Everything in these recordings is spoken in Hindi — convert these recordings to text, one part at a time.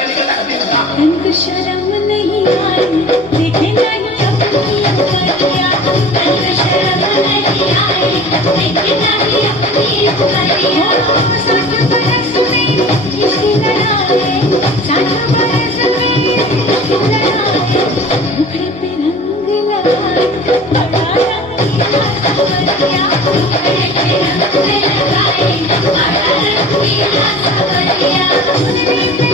तनिक शर्म नहीं आई देखे नहीं अपनी अकलियाँ तनिक शर्म नहीं आई देखे नहीं अपनी अकलियाँ 60 बरस में इश्क लड़ाए 60 बरस में इश्क लड़ाए मुखड़े पे रंग लगाए बड़ा रंगीला सवरिया मुखड़े पे रंग लगाए बड़ा रंगीला सवरिया मुखड़े पे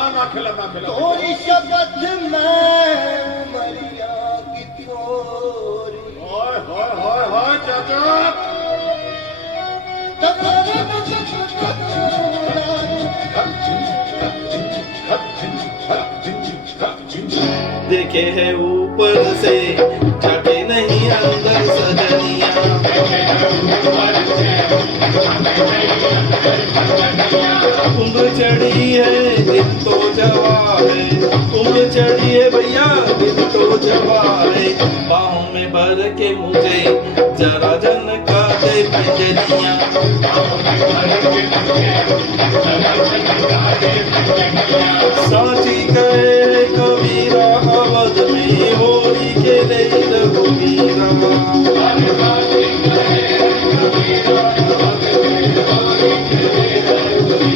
तोरी शपथ मैं उमरिया की थोरी हाय चाचा देखे है ऊपर से जाके नहीं अंदर सजनिया उम्र चढ़ी है दिन तो जवा है उम्र चढ़ी है भैया दिन तो जवा है बाहों में भर के मुझे जरा जनका दे पंजनिया साची कहे कबीरा अवध में होली के ले रघुवीरा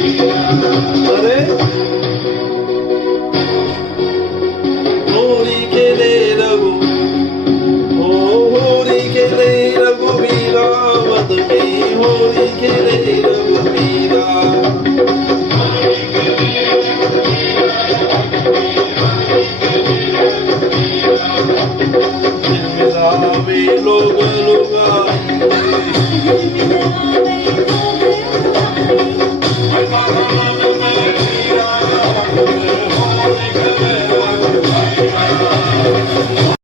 अरे होली के ले रघु होली के ले रघुवीरा अवध में होली के ले रघुवीरा लोग लुगाई